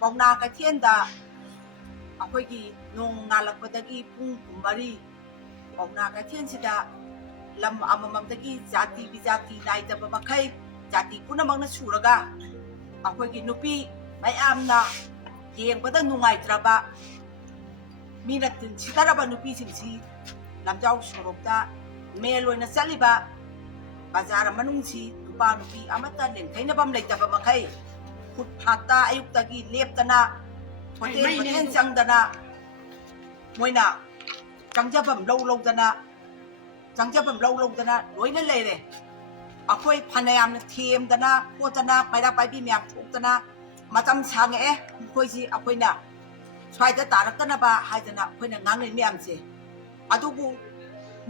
ꯄꯥꯎꯅꯥ ꯀꯩꯊꯦꯜꯗ ꯑꯩꯈꯣꯏꯒꯤ ꯅꯣꯡ ꯉꯥꯜꯂꯛꯄꯗꯒꯤ ꯄꯨꯡ 8 ꯄꯥꯎꯅꯥ ꯀꯩꯊꯦꯜꯁꯤꯗ ꯂꯝ ꯑꯃꯃꯝꯗꯒꯤ ꯖꯥꯇꯤ ꯕꯤꯖꯥꯇꯤ ꯅꯥꯏꯗꯕ ꯃꯈꯩ ꯖꯥꯇꯤ ꯄꯨꯝꯅꯃꯛꯅ ꯁꯨꯔꯒ ꯑꯩꯈꯣꯏꯒꯤ ꯅꯨꯄꯤ ꯃꯌꯥꯝꯅ ꯌꯦꯡꯕꯗ ꯅꯨꯡꯉꯥꯏꯇ꯭ꯔꯕ ꯃꯤꯅ ꯇꯤꯟꯁꯤꯗꯔꯕ ꯅꯨꯄꯤꯁꯤꯡꯁꯤ ꯂꯝꯖꯥꯎ ꯁꯣꯔꯣꯛꯇ ꯃꯦꯜ ꯑꯣꯏꯅ ꯆꯠꯂꯤꯕ ꯕꯖꯥꯔ ꯃꯅꯨꯡꯁꯤ ꯅꯨꯄꯥ ꯅꯨꯄꯤ ꯑꯃꯠꯇ ꯂꯦꯡꯊꯩꯅꯐꯝ ꯂꯩꯇꯕ ꯃꯈꯩ ꯐꯨꯠꯐꯥꯠꯇ ꯑꯌꯨꯛꯇꯒꯤ ꯂꯦꯞꯇꯅ ꯍꯣꯇꯦꯜ ꯆꯪꯗꯅ ꯃꯣꯏꯅ ꯆꯪꯖꯐꯝ ꯂꯧꯗꯅ ꯂꯣꯏꯅ ꯂꯩꯔꯦ ꯑꯩꯈꯣꯏ ꯐꯅꯌꯥꯝꯅ ꯊꯦꯝꯗꯅ ꯈꯣꯠꯇꯅ ꯄꯩꯔꯥ ꯄꯥꯏꯕꯤ ꯃꯌꯥꯝ ꯊꯣꯛꯇꯅ ꯃꯇꯝ ꯁꯥꯡꯉꯛꯑꯦ ꯃꯈꯣꯏꯁꯤ ꯑꯩꯈꯣꯏꯅ ꯁ꯭ꯋꯥꯏꯗ ꯇꯥꯔꯛꯇꯅꯕ ꯍꯥꯏꯗꯅ ꯑꯩꯈꯣꯏꯅ ꯉꯥꯡꯅꯩ ꯃꯌꯥꯝꯁꯦ ꯑꯗꯨꯕꯨ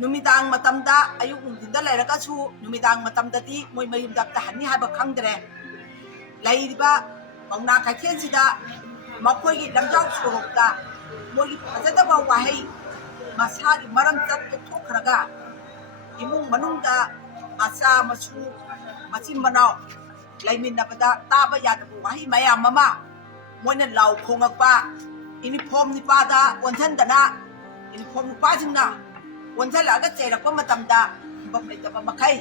ꯅꯨꯃꯤꯗꯥꯡ ꯃꯇꯝꯗ ꯑꯌꯨꯛ ꯅꯨꯡꯊꯤꯟꯗ ꯂꯩꯔꯒꯁꯨ ꯅꯨꯃꯤꯗꯥꯡ ꯃꯇꯝꯗꯗꯤ ꯃꯣꯏ ꯃꯌꯨꯝꯗ ꯑꯝꯇ ꯍꯟꯅꯤ ꯍꯥꯏꯕ ꯈꯪꯗ꯭ꯔꯦ ꯂꯩꯔꯤꯕ ꯄꯥꯎꯅꯥ ꯀꯩꯊꯦꯜꯁꯤꯗ ꯃꯈꯣꯏꯒꯤ ꯂꯝꯖꯥꯎ ꯁꯣꯔꯣꯛꯇ ꯃꯣꯏꯒꯤ ꯐꯖꯗꯕ ꯋꯥꯍꯩ ꯃꯁꯥꯒꯤ ꯃꯔꯝ ꯆꯠ ꯊꯣꯛꯈ꯭ꯔꯒ ꯏꯃꯨꯡ ꯃꯅꯨꯡꯗ ꯃꯆꯥ ꯃꯁꯨ ꯃꯆꯤꯟ ꯃꯅꯥꯎ ꯂꯩꯃꯤꯟꯅꯕꯗ ꯇꯥꯕ ꯌꯥꯗꯕ ꯋꯥꯍꯩ ꯃꯌꯥꯝ ꯑꯃ ꯃꯣꯏꯅ ꯂꯥꯎ ꯈꯣꯡꯉꯛꯄ ꯌꯨꯅꯤꯐꯣꯔꯝ ꯅꯤꯄꯥꯗ ꯑꯣꯟꯁꯤꯟꯗꯅ ꯌꯨꯅꯤꯐꯣꯔꯝ ꯅꯨꯄꯥꯁꯤꯡꯅ ꯑꯣꯟꯁꯤꯜꯂꯛꯑꯒ ꯆꯩꯔꯛꯄ ꯃꯇꯝꯗ ꯊꯤꯡꯐꯝ ꯂꯩꯇꯕ ꯃꯈꯩ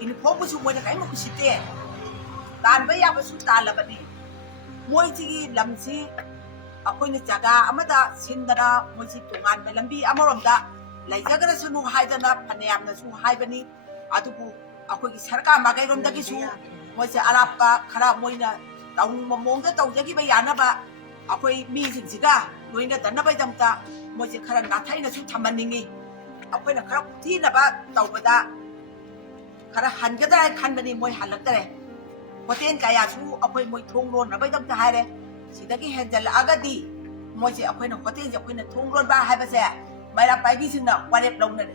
ꯌꯨꯅꯤꯐꯣꯔꯝꯕꯨꯁꯨ ꯃꯣꯏꯅ ꯀꯔꯤꯝꯇ ꯎꯁꯤꯠꯇꯦ ꯇꯥꯟꯕ ꯌꯥꯕꯁꯨ ꯇꯥꯜꯂꯕꯅꯤ ꯃꯣꯏꯁꯤꯒꯤ ꯂꯝꯁꯤ ꯑꯩꯈꯣꯏꯅ ꯖꯒꯥ ꯑꯃꯗ ꯁꯤꯟꯗꯅ ꯃꯣꯏꯁꯤ ꯇꯣꯉꯥꯟꯕ ꯂꯝꯕꯤ ꯑꯃꯔꯣꯝꯗ ꯂꯩꯖꯈ꯭ꯔꯁꯅꯨ ꯍꯥꯏꯗꯅ ꯐꯅꯌꯥꯝꯅꯁꯨ ꯍꯥꯏꯕꯅꯤ ꯑꯗꯨꯕꯨ ꯑꯩꯈꯣꯏꯒꯤ ꯁꯔꯀꯥꯔ ꯃꯥꯏꯀꯩꯔꯣꯝꯗꯒꯤꯁꯨ ꯃꯣꯏꯁꯦ ꯑꯔꯥꯞꯄ ꯈꯔ ꯃꯣꯏꯅ ꯇꯧꯅꯤꯡꯕ ꯃꯑꯣꯡꯗ ꯇꯧꯖꯈꯤꯕ ꯌꯥꯅꯕ ꯑꯩꯈꯣꯏ ꯃꯤꯁꯤꯡꯁꯤꯒ ꯂꯣꯏꯅꯗꯅꯕꯒꯤꯗꯃꯛꯇ ꯃꯣꯏꯁꯦ ꯈꯔ ꯅꯥꯊꯩꯅꯁꯨ ꯊꯝꯍꯟꯅꯤꯡꯉꯤ ꯑꯩꯈꯣꯏꯅ ꯈꯔ ꯈꯨꯊꯤꯅꯕ ꯇꯧꯕꯗ ꯈꯔ ꯍꯟꯒꯗ꯭ꯔꯥ ꯍꯥꯏꯅ ꯈꯟꯕꯅꯤ ꯃꯣꯏ ꯍꯜꯂꯛꯇ꯭ꯔꯦ ꯍꯣꯇꯦꯜ ꯀꯌꯥꯁꯨ ꯑꯩꯈꯣꯏ ꯃꯣꯏ ꯊꯣꯡ ꯂꯣꯟꯅꯕꯒꯤꯗꯃꯛꯇ ꯍꯥꯏꯔꯦ ꯁꯤꯗꯒꯤ ꯍꯦꯟꯖꯜꯂꯛꯑꯒꯗꯤ ꯃꯣꯏꯁꯦ ꯑꯩꯈꯣꯏꯅ ꯍꯣꯇꯦꯜꯁꯦ ꯑꯩꯈꯣꯏꯅ ꯊꯣꯡ ꯂꯣꯟꯕ ꯍꯥꯏꯕꯁꯦ ꯃꯩꯔꯥ ꯄꯥꯏꯕꯤꯁꯤꯡꯅ ꯋꯥꯔꯦꯞ ꯂꯧꯅꯔꯦ